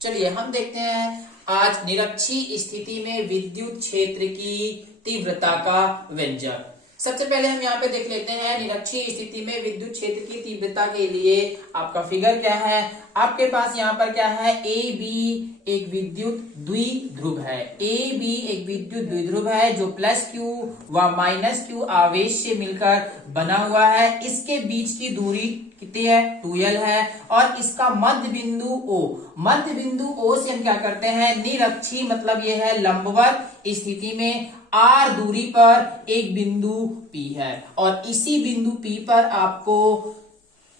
चलिए हम देखते हैं आज निरक्षीय स्थिति में विद्युत क्षेत्र की तीव्रता का व्यंजक। सबसे पहले हम यहाँ पे देख लेते हैं निरक्षीय स्थिति में विद्युत क्षेत्र की तीव्रता के लिए आपका फिगर क्या है। आपके पास यहाँ पर क्या है, ए बी एक विद्युत द्विध्रुव है। ए बी एक विद्युत द्विध्रुव है जो प्लस क्यू व माइनस क्यू आवेश से मिलकर बना हुआ है। इसके बीच की दूरी कितनी है, 2l है। और इसका मध्य बिंदु O, मध्य बिंदु O से हम क्या करते हैं, निरक्षीय मतलब यह है लंबवत स्थिति में r दूरी पर एक बिंदु P है और इसी बिंदु P पर आपको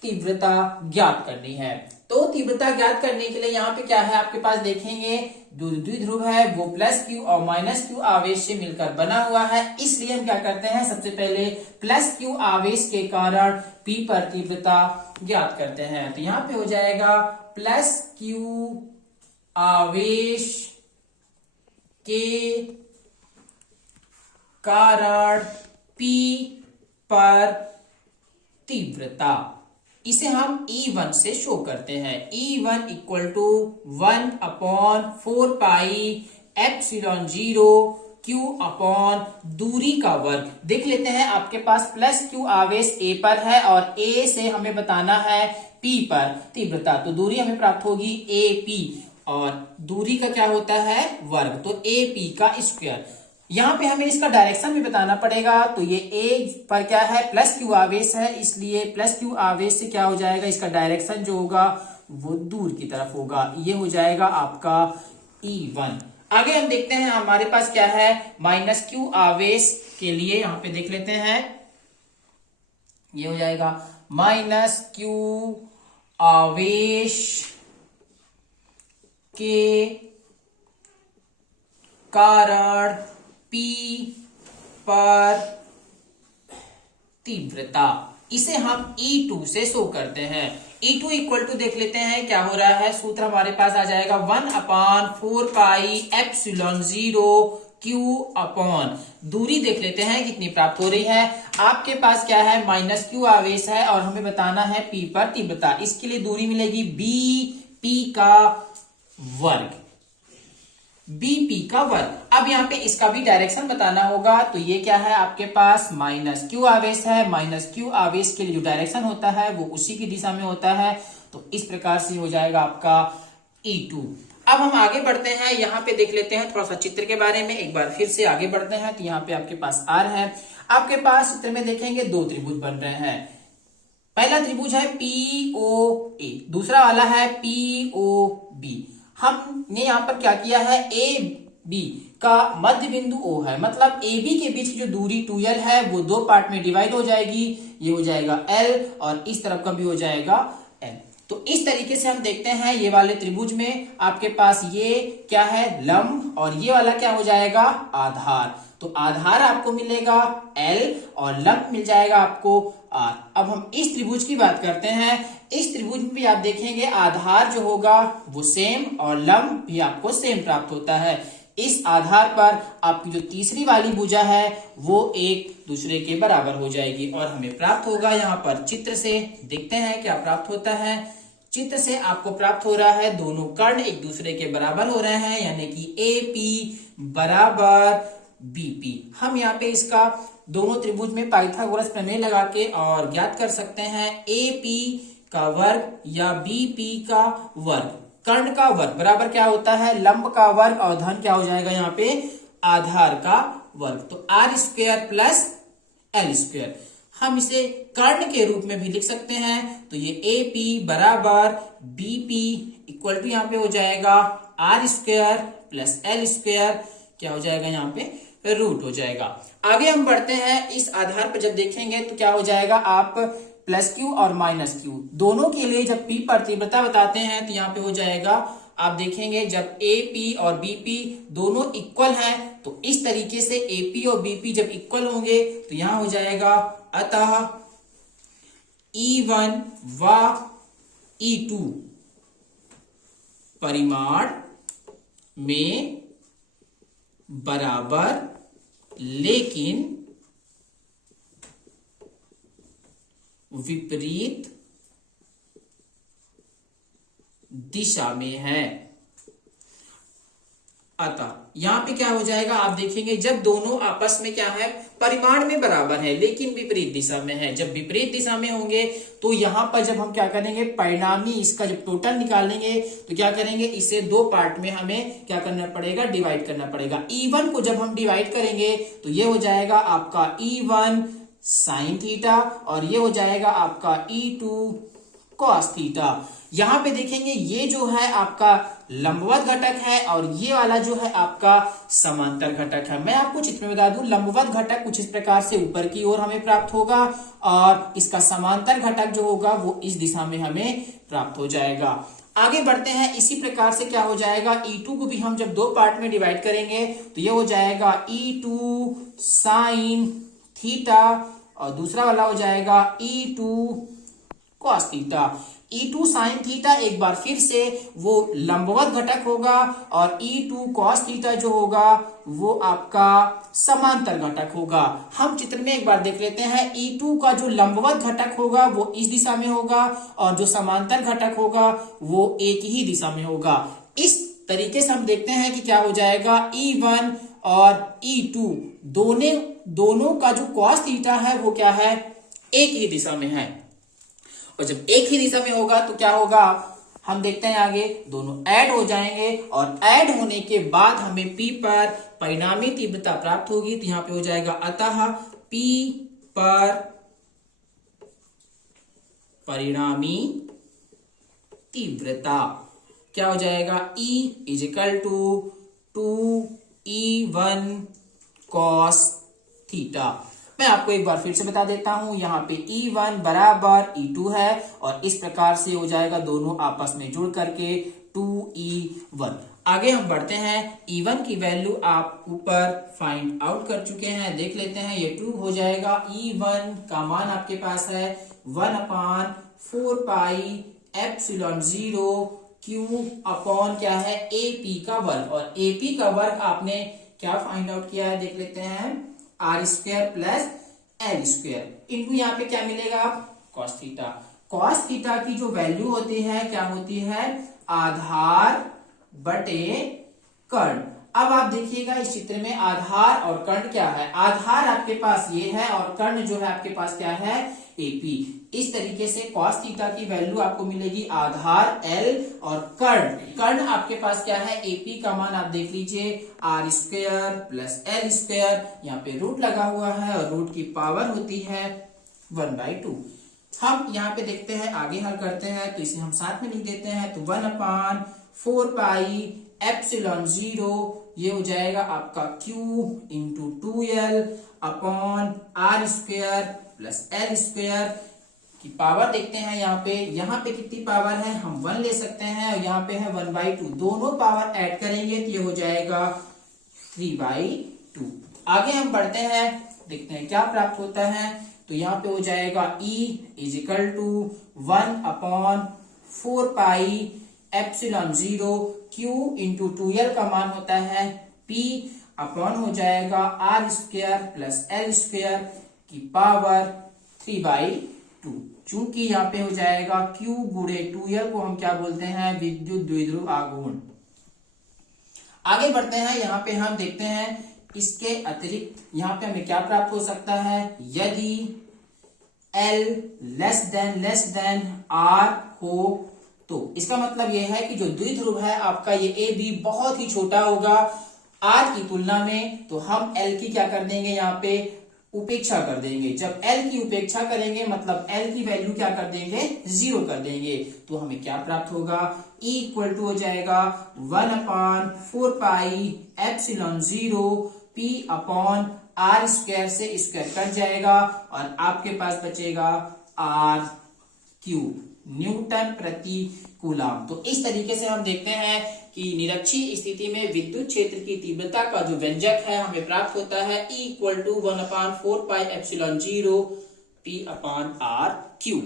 तीव्रता ज्ञात करनी है। तो तीव्रता ज्ञात करने के लिए यहाँ पे क्या है, आपके पास देखेंगे द्विध्रुव है वो प्लस क्यू और माइनस क्यू आवेश से मिलकर बना हुआ है। इसलिए हम क्या करते हैं, सबसे पहले प्लस क्यू आवेश के कारण P पर तीव्रता ज्ञात करते हैं। तो यहाँ पे हो जाएगा प्लस क्यू आवेश के कारण P पर तीव्रता, इसे हम E1 से शो करते हैं। E1 equal to 1/4πε0 Q upon दूरी का वर्ग। देख लेते हैं, आपके पास प्लस Q आवेश A पर है और A से हमें बताना है P पर तीव्रता, तो दूरी हमें प्राप्त होगी AP और दूरी का क्या होता है, वर्ग, तो AP का स्क्वायर। यहाँ पे हमें इसका डायरेक्शन भी बताना पड़ेगा। तो ये A पर क्या है, प्लस क्यू आवेश है, इसलिए प्लस क्यू आवेश से क्या हो जाएगा, इसका डायरेक्शन जो होगा वो दूर की तरफ होगा। ये हो जाएगा आपका E1। आगे हम देखते हैं हमारे पास क्या है, माइनस क्यू आवेश के लिए यहाँ पे देख लेते हैं। ये हो जाएगा माइनस क्यू आवेश के कारण P पर तीव्रता, इसे हम E2 से शो करते हैं। E2 इक्वल टू देख लेते हैं क्या हो रहा है, सूत्र हमारे पास आ जाएगा 1/4πε0 Q अपॉन दूरी देख लेते हैं कितनी प्राप्त हो रही है। आपके पास क्या है, माइनस क्यू आवेश है और हमें बताना है P पर तीव्रता। इसके लिए दूरी मिलेगी BP का वर्ग, BP का वर्ग। अब यहाँ पे इसका भी डायरेक्शन बताना होगा। तो ये क्या है, आपके पास माइनस क्यू आवेश है, माइनस क्यू आवेश के लिए जो डायरेक्शन होता है वो उसी की दिशा में होता है। तो इस प्रकार से हो जाएगा आपका E2। अब हम आगे बढ़ते हैं, यहाँ पे देख लेते हैं थोड़ा सा चित्र के बारे में, एक बार फिर से आगे बढ़ते हैं। तो यहाँ पे आपके पास R है, आपके पास चित्र में देखेंगे दो त्रिभुज बन रहे हैं। पहला त्रिभुज है POA, दूसरा वाला है POB। हमने यहाँ पर क्या किया है, ए बी का मध्य बिंदु O है, मतलब ए बी के बीच की जो दूरी 2l है वो दो पार्ट में डिवाइड हो जाएगी। ये हो जाएगा L और इस तरफ का भी हो जाएगा L। तो इस तरीके से हम देखते हैं ये वाले त्रिभुज में आपके पास ये क्या है, लंब, और ये वाला क्या हो जाएगा, आधार। तो आधार आपको मिलेगा L और लंब मिल जाएगा आपको R। अब हम इस त्रिभुज की बात करते हैं। इस त्रिभुज में भी आप देखेंगे आधार जो होगा वो सेम और लंब भी आपको सेम प्राप्त होता है। इस आधार पर आपकी जो तीसरी वाली भुजा है वो एक दूसरे के बराबर हो जाएगी और हमें प्राप्त होगा, यहाँ पर चित्र से देखते हैं क्या प्राप्त होता है। चित्र से आपको प्राप्त हो रहा है दोनों कर्ण एक दूसरे के बराबर हो रहे हैं, यानी कि AP बराबर BP। हम यहाँ पे इसका दोनों त्रिभुज में पाइथागोरस प्रमेय लगा के और ज्ञात कर सकते हैं AP का वर्ग या BP का वर्ग, कर्ण का वर्ग बराबर क्या होता है, लंब का वर्ग, और धन क्या हो जाएगा यहाँ पे, आधार का वर्ग। तो R square plus L square, हम इसे कर्ण के रूप में भी लिख सकते हैं। तो ये AP बराबर BP इक्वल टू यहाँ पे हो जाएगा R square plus L square, क्या हो जाएगा यहाँ पे, रूट हो जाएगा। आगे हम बढ़ते हैं, इस आधार पर जब देखेंगे तो क्या हो जाएगा, आप प्लस क्यू और माइनस क्यू दोनों के लिए जब P पर तीव्रता बताते हैं तो यहाँ पे हो जाएगा, आप देखेंगे जब AP और BP दोनों इक्वल हैं तो इस तरीके से AP और BP जब इक्वल होंगे तो यहाँ हो जाएगा, अतः E1 व E2 परिमाण में बराबर लेकिन विपरीत दिशा में है। अतः यहाँ पे क्या हो जाएगा, आप देखेंगे जब दोनों आपस में क्या है, परिमाण में बराबर है लेकिन विपरीत दिशा में है। जब विपरीत दिशा में होंगे तो यहाँ पर जब हम क्या करेंगे, परिणामी इसका जब टोटल निकालेंगे तो क्या करेंगे, इसे दो पार्ट में हमें क्या करना पड़ेगा, डिवाइड करना पड़ेगा। E1 को जब हम डिवाइड करेंगे तो ये हो जाएगा आपका E1 साइन थीटा और ये हो जाएगा आपका E2 कॉस थीटा। यहाँ पे देखेंगे ये जो है आपका लंबवत घटक है और ये वाला जो है आपका समांतर घटक है। मैं आपको चित्र में बता दूं, लंबवत घटक कुछ इस प्रकार से ऊपर की ओर हमें प्राप्त होगा और इसका समांतर घटक जो होगा वो इस दिशा में हमें प्राप्त हो जाएगा। आगे बढ़ते हैं, इसी प्रकार से क्या हो जाएगा, E2 को भी हम जब दो पार्ट में डिवाइड करेंगे तो ये हो जाएगा E2 साइन थीटा और दूसरा वाला हो जाएगा E2 cos theta. E2 sine theta एक बार फिर से वो लंबवत घटक होगा और E2 कॉस थीटा जो होगा वो आपका समांतर घटक होगा। हम चित्र में एक बार देख लेते हैं, E2 का जो लंबवत घटक होगा वो इस दिशा में होगा और जो समांतर घटक होगा वो एक ही दिशा में होगा। इस तरीके से हम देखते हैं कि क्या हो जाएगा, E1 और E2 दोनों का जो कॉस थीटा है वो क्या है, एक ही दिशा में है। और जब एक ही दिशा में होगा तो क्या होगा, हम देखते हैं आगे, दोनों ऐड हो जाएंगे और ऐड होने के बाद हमें P पर परिणामी तीव्रता प्राप्त होगी। तो यहां पे हो जाएगा अतः P पर परिणामी तीव्रता क्या हो जाएगा, E equal to 2E1 cos theta. मैं आपको एक बार फिर से बता देता हूं, यहाँ पे E1 बराबर E2 है और इस प्रकार से हो जाएगा दोनों आपस में जुड़ करके 2E1। आगे हम बढ़ते हैं, E1 की वैल्यू आप ऊपर फाइंड आउट कर चुके हैं, देख लेते हैं। ये 2 हो जाएगा, E1 का मान आपके पास है 1/4 पाई एप्सिलॉन 0 Q अपॉन क्या है, AP का वर्ग। और AP का वर्ग आपने क्या फाइंड आउट किया है, देख लेते हैं, R square plus L square into यहाँ पे क्या मिलेगा, कॉस थीटा। कॉस थीटा की जो वैल्यू होती है क्या होती है, आधार बटे कर्ण। अब आप देखिएगा इस चित्र में आधार और कर्ण क्या है, आधार आपके पास ये है और कर्ण जो है आपके पास क्या है, AP। इस तरीके से कॉस थीटा की वैल्यू आपको मिलेगी आधार L और कर्ण आपके पास क्या है, AP का मान आप देख लीजिए R square plus L square, यहाँ पे रूट लगा हुआ है और रूट की पावर होती है 1/2। हम यहाँ पे देखते हैं, आगे हल करते हैं तो इसे हम साथ में लिख देते हैं। तो 1/4 पाई एप्सिलॉन 0 ये हो जाएगा आपका Q into 2L upon R square plus L square की पावर देखते हैं। यहाँ पे कितनी पावर है, हम 1 ले सकते हैं और यहाँ पे है 1/2। दोनों पावर ऐड करेंगे तो ये हो जाएगा 3/2। आगे हम बढ़ते हैं, देखते हैं क्या प्राप्त होता है। तो यहाँ पे हो जाएगा E equal to 1/4 pi epsilon 0 Q into 2L का मान होता है P अपॉन हो जाएगा R square plus L square की पावर 3/2। चूंकि यहाँ पे हो जाएगा Q गुणे 2L को हम क्या बोलते हैं, विद्युत द्विध्रुव आघूर्ण। आगे बढ़ते हैं, यहाँ पे हम देखते हैं इसके अतिरिक्त यहाँ पे हमें क्या प्राप्त हो सकता है, यदि L लेस देन R हो तो इसका मतलब यह है कि जो द्विध्रुव है आपका ये AB बहुत ही छोटा होगा R की तुलना में। तो हम L की क्या कर देंगे, यहाँ पे उपेक्षा कर देंगे। जब L की उपेक्षा करेंगे मतलब L की वैल्यू क्या कर देंगे, 0 कर देंगे। तो हमें क्या प्राप्त होगा, E इक्वल टू हो जाएगा 1/4 pi epsilon 0 P upon R square से स्क्वायर कट जाएगा और आपके पास बचेगा R क्यूब, न्यूटन प्रति कूलम। तो इस तरीके से हम देखते हैं कि निरक्षीय स्थिति में विद्युत क्षेत्र की तीव्रता का जो व्यंजक है हमें प्राप्त होता है E equal to 1/4 pi epsilon 0 P upon R cube.